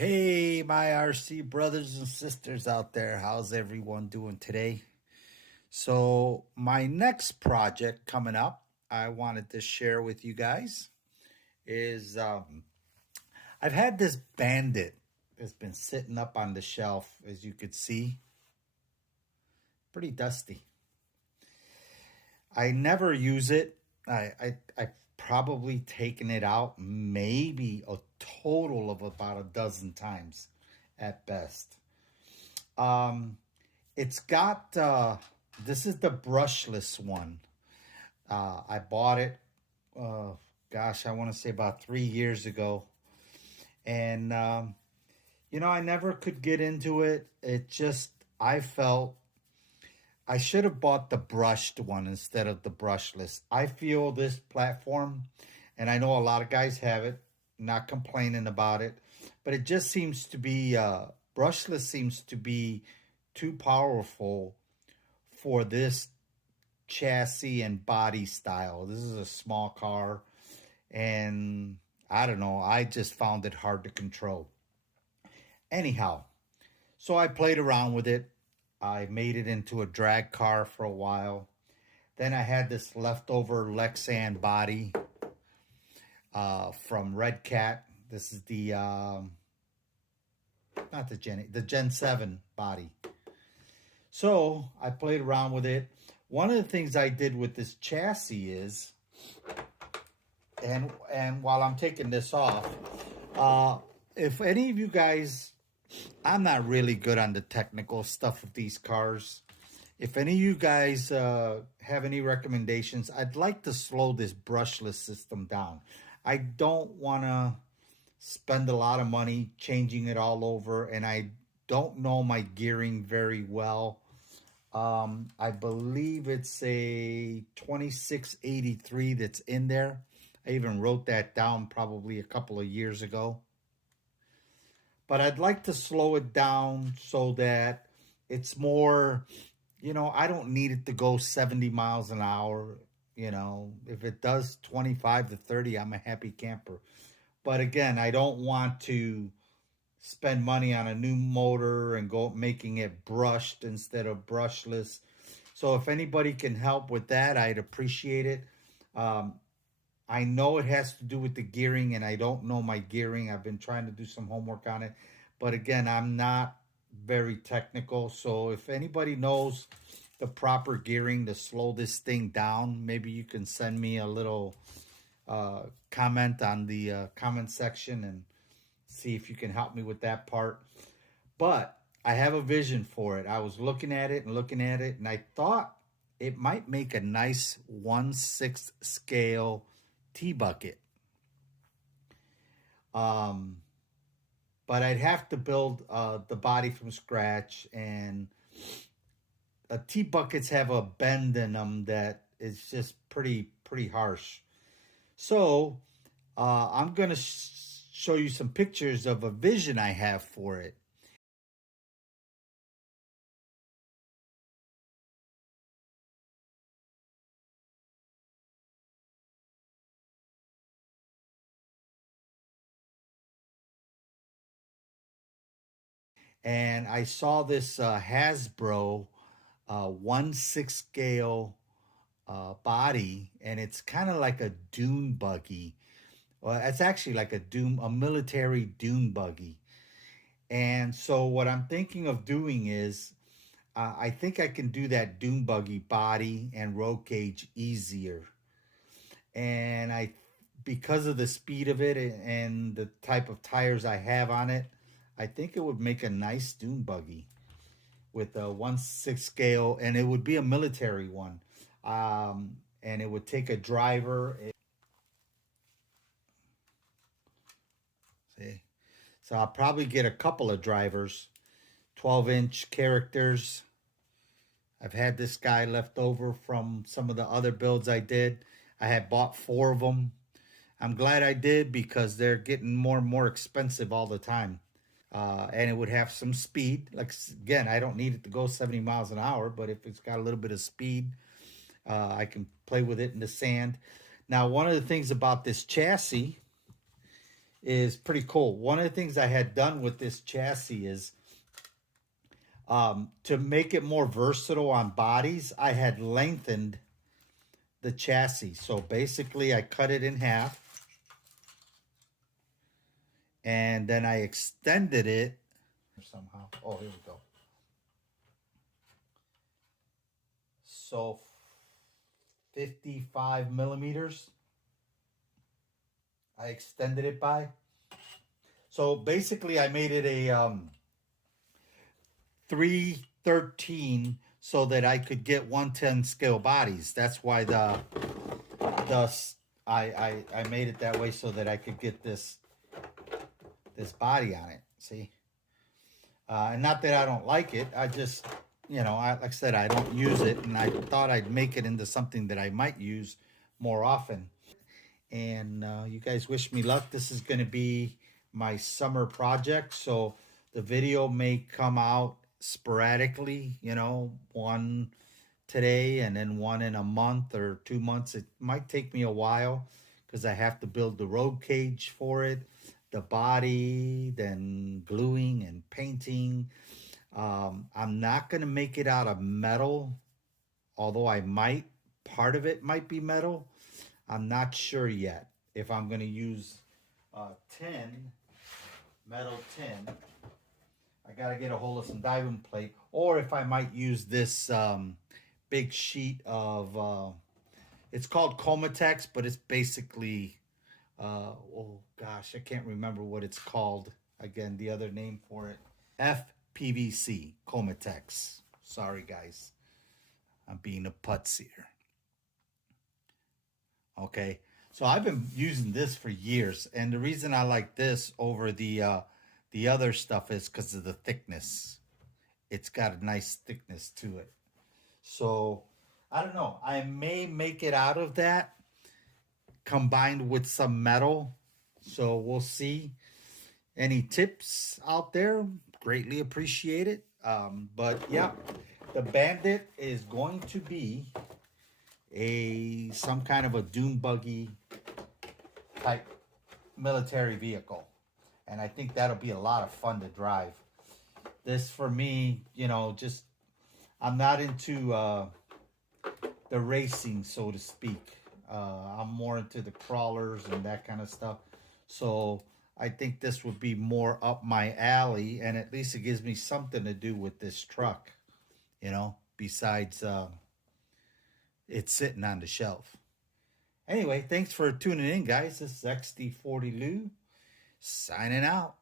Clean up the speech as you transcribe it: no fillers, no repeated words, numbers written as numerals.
Hey, my RC brothers and sisters out there. How's everyone doing today? So, my next project coming up, I wanted to share with you guys is I've had this Bandit that's been sitting up on the shelf, as you could see, pretty dusty. I never use it. I've probably taken it out maybe a total of about a dozen times at best. Um, it's got this is the brushless one. I bought it. Uh, Gosh, I want to say about 3 years ago, and I never could get into it. It just I felt I should have bought the brushed one instead of the brushless. I feel this platform, and I know a lot of guys have it, not complaining about it, but it just seems to be brushless seems to be too powerful for this chassis and body style. This is a small car, and I don't know. I just found it hard to control. Anyhow, so I played around with it. I made it into a drag car for a while. Then I had this leftover Lexan body from Red Cat. This is the not the Gen 7 body. So I played around with it. One of the things I did with this chassis is, and while I'm taking this off, if any of you guys, I'm not really good on the technical stuff of these cars. If any of you guys have any recommendations, I'd like to slow this brushless system down. I don't want to spend a lot of money changing it all over, and I don't know my gearing very well. I believe it's a 2683 that's in there. I even wrote that down probably a couple of years ago. But I'd like to slow it down so that it's more, I don't need it to go 70 miles an hour. If it does 25 to 30, I'm a happy camper. But again, I don't want to spend money on a new motor and go making it brushed instead of brushless. So if anybody can help with that, I'd appreciate it. I know it has to do with the gearing, and I don't know my gearing. I've been trying to do some homework on it. But again, I'm not very technical. So if anybody knows the proper gearing to slow this thing down, maybe you can send me a little comment on the comment section and see if you can help me with that part. But I have a vision for it. I was looking at it, and I thought it might make a nice 1/6 scale T-bucket. But I'd have to build the body from scratch, and T-buckets have a bend in them that is just pretty harsh. So I'm going to show you some pictures of a vision I have for it. And I saw this Hasbro 1/6 scale body, and it's kind of like a dune buggy. Well, it's actually like a military dune buggy. And so what I'm thinking of doing is, I think I can do that dune buggy body and roll cage easier. And because of the speed of it and the type of tires I have on it, I think it would make a nice dune buggy with a 1/6 scale, and it would be a military one. And it would take a driver. See, so I'll probably get a couple of drivers, 12-inch characters. I've had this guy left over from some of the other builds I did. I had bought 4 of them. I'm glad I did because they're getting more and more expensive all the time. And it would have some speed. Like, again, I don't need it to go 70 miles an hour, but if it's got a little bit of speed, I can play with it in the sand. Now, one of the things about this chassis is pretty cool. One of the things I had done with this chassis is to make it more versatile on bodies, I had lengthened the chassis. So basically, I cut it in half and then I extended it somehow. Oh, here we go. So 55 millimeters. I extended it by. So basically, I made it a 313 so that I could get 110 scale bodies. That's why I made it that way so that I could get this body on it. See, and not that I don't like it. I just, you know, like I said, I don't use it, and I thought I'd make it into something that I might use more often. And you guys wish me luck. This is going to be my summer project, so the video may come out sporadically, you know, one today and then one in a month or 2 months. It might take me a while because I have to build the road cage for it, the body, then gluing and painting. I'm not going to make it out of metal, although I might. Part of it might be metal. I'm not sure yet if I'm going to use tin, metal tin. I got to get a hold of some diving plate, or if I might use this big sheet of, it's called Comatex, but it's basically, oh gosh, I can't remember what it's called. Again, the other name for it, FPVC, Comatex. Sorry, guys. I'm being a putz here. Okay, so I've been using this for years, and the reason I like this over the other stuff is because of the thickness. It's got a nice thickness to it. So I don't know. I may make it out of that combined with some metal. So we'll see. Any tips out there? Greatly appreciate it. But yeah, the Bandit is going to be some kind of a dune buggy type military vehicle, and I think that'll be a lot of fun to drive. This for me, you know, just I'm not into the racing, so to speak. I'm more into the crawlers and that kind of stuff, so I think this would be more up my alley, and at least it gives me something to do with this truck, you know, besides it's sitting on the shelf. Anyway, thanks for tuning in, guys. This is XD40 Lou signing out.